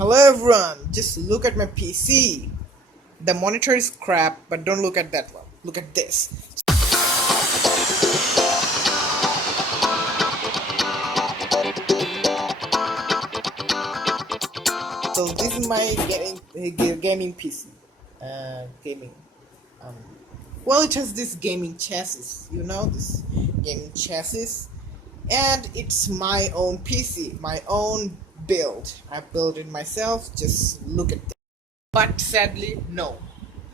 Hello everyone, just look at my PC. The monitor is crap, but don't look at that one. Look at this. So this is my gaming PC. Gaming. Um, well, it has this gaming chassis. You know this gaming chassis, and it's my own PC, my own build. I built it myself. Just look at this. But sadly, no.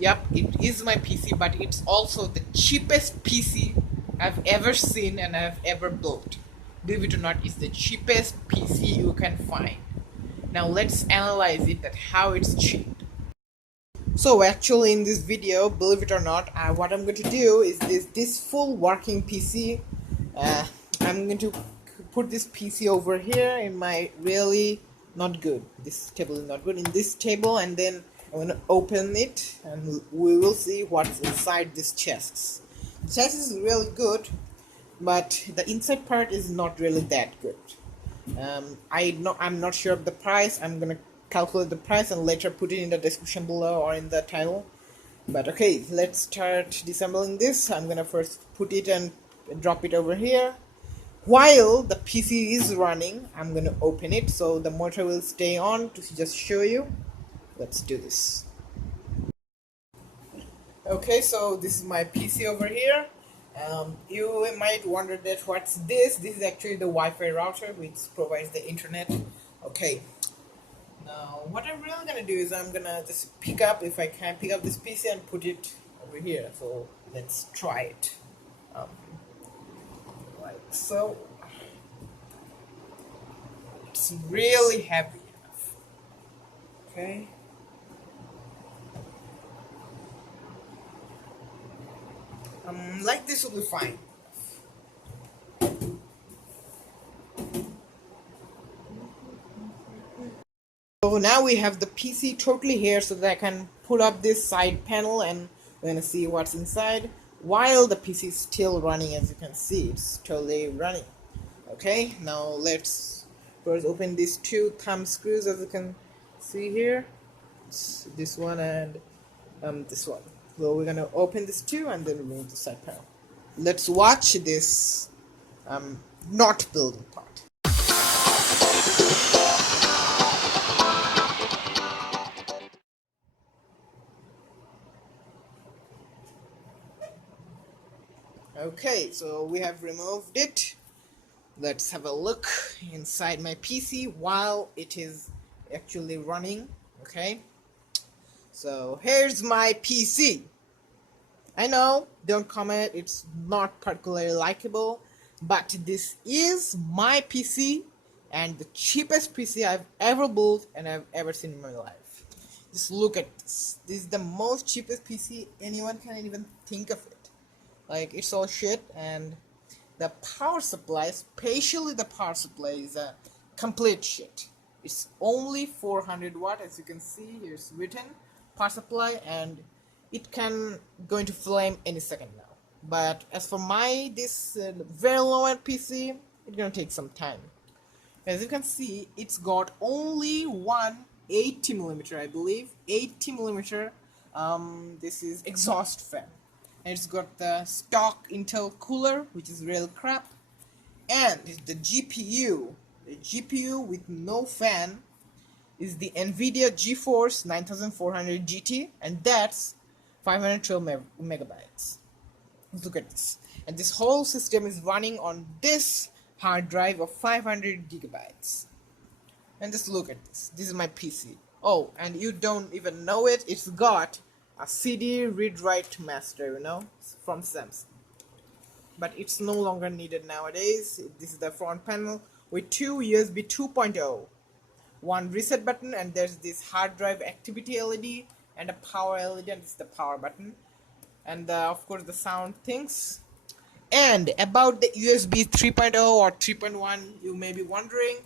Yep, it is my PC, but it's also the cheapest PC I've ever seen and I've ever built. Believe it or not, it's the cheapest PC you can find. Now let's analyze it, that how it's cheap. So actually in this video, believe it or not, what I'm going to do is this full working PC. I'm going to put this PC over here in my really not good. This table is not good. In this table, and then I'm going to open it, and we will see what's inside this chest. The chest is really good, but the inside part is not really that good. I'm not sure of the price. I'm gonna calculate the price and later put it in the description below or in the title. But okay, let's start disassembling this. I'm gonna first put it and drop it over here. While the PC is running, I'm gonna open it so the motor will stay on to just show you. Let's do this. Okay, so this is my PC over here. You might wonder that what's this? This is actually the Wi-Fi router which provides the internet. Okay. Now, what I'm really gonna do is I'm gonna just pick up, if I can, pick up this PC and put it over here. So let's try it. Like so. It's really heavy enough. Okay. Like this will be fine. So now we have the PC totally here so that I can pull up this side panel and we're gonna see what's inside while the PC is still running. As you can see, it's totally running. Okay, now let's first open these two thumb screws. As you can see here, it's this one and this one. So we're gonna open this two and then remove the side panel. Let's watch this not building part. Okay, so we have removed it. Let's have a look inside my PC while it is actually running. Okay, so here's my PC. I know, don't comment, it's not particularly likable, but this is my PC and the cheapest PC I've ever built and I've ever seen in my life. Just look at this. This is the most cheapest PC anyone can even think of it. Like, it's all shit, and the power supply, especially the power supply, is a complete shit. It's only 400 watt, as you can see, here's written power supply, and it can go into flame any second now. But as for this very low end PC, it's gonna take some time. As you can see, it's got only one 80mm, I believe, 80mm. This is exhaust fan. And it's got the stock Intel cooler, which is real crap, and the GPU with no fan is the Nvidia Geforce 9400 GT, and that's 512 megabytes. Look at this, and this whole system is running on this hard drive of 500 gigabytes. And just look at this. This is my PC. Oh, and you don't even know it. It's got a CD read-write master, you know, from Samsung. But it's no longer needed nowadays. This is the front panel with two USB 2.0, one reset button, and there's this hard drive activity LED and a power LED, and this is the power button, and of course the sound things. And about the USB 3.0 or 3.1, you may be wondering,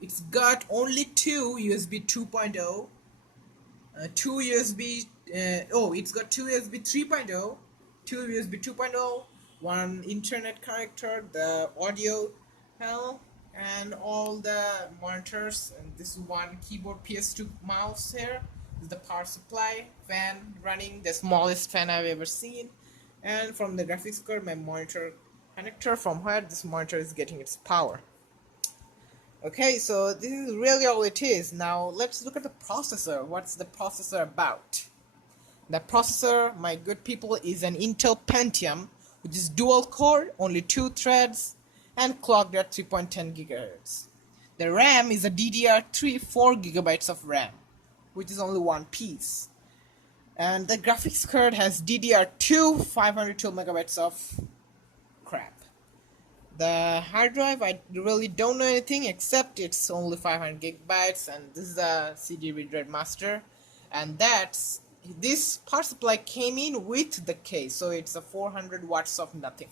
it's got only two USB 2.0, it's got two USB 3.0, two USB 2.0, one internet connector, the audio panel, and all the monitors, and this one keyboard, PS2 mouse here. This is the power supply, fan running, the smallest fan I've ever seen. And from the graphics card, my monitor connector, from where this monitor is getting its power. Okay, so this is really all it is. Now let's look at the processor. What's the processor about? The processor, my good people, is an Intel Pentium, which is dual core, only 2 threads, and clocked at 3.10 GHz. The RAM is a DDR3 4 GB of RAM, which is only one piece. And the graphics card has DDR2 512 MB of crap. The hard drive, I really don't know anything except it's only 500 GB, and this is the CD read master, and this power supply came in with the case, so it's a 400 watts of nothing.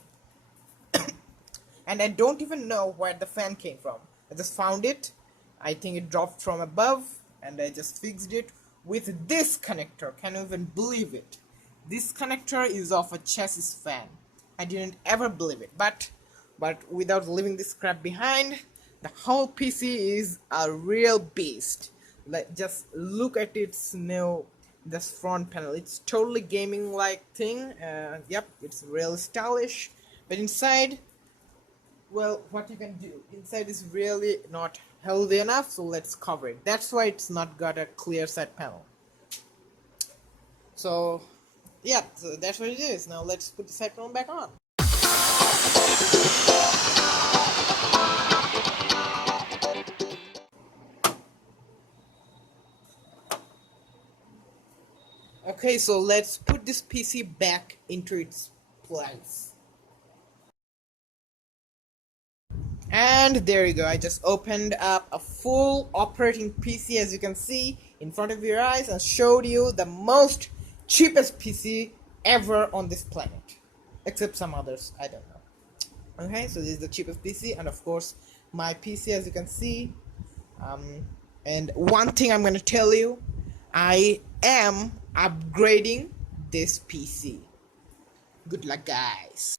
And I don't even know where the fan came from. I just found it. I think it dropped from above, and I just fixed it with this connector. Can you even believe it? This connector is of a chassis fan. I didn't ever believe it, but without leaving this crap behind, the whole PC is a real beast. Just look at its this front panel. It's totally gaming like thing. Yep, it's real stylish, but inside, well, what you can do inside is really not healthy enough, so let's cover it. That's why it's not got a clear side panel. So yeah, so that's what it is. Now let's put the side panel back on. Okay, so let's put this PC back into its place. And there you go, I just opened up a full operating PC, as you can see in front of your eyes, and showed you the most cheapest PC ever on this planet. Except some others, I don't know. Okay, so this is the cheapest PC, and of course my PC, as you can see. And one thing I'm going to tell you, I am upgrading this PC. Good luck, guys.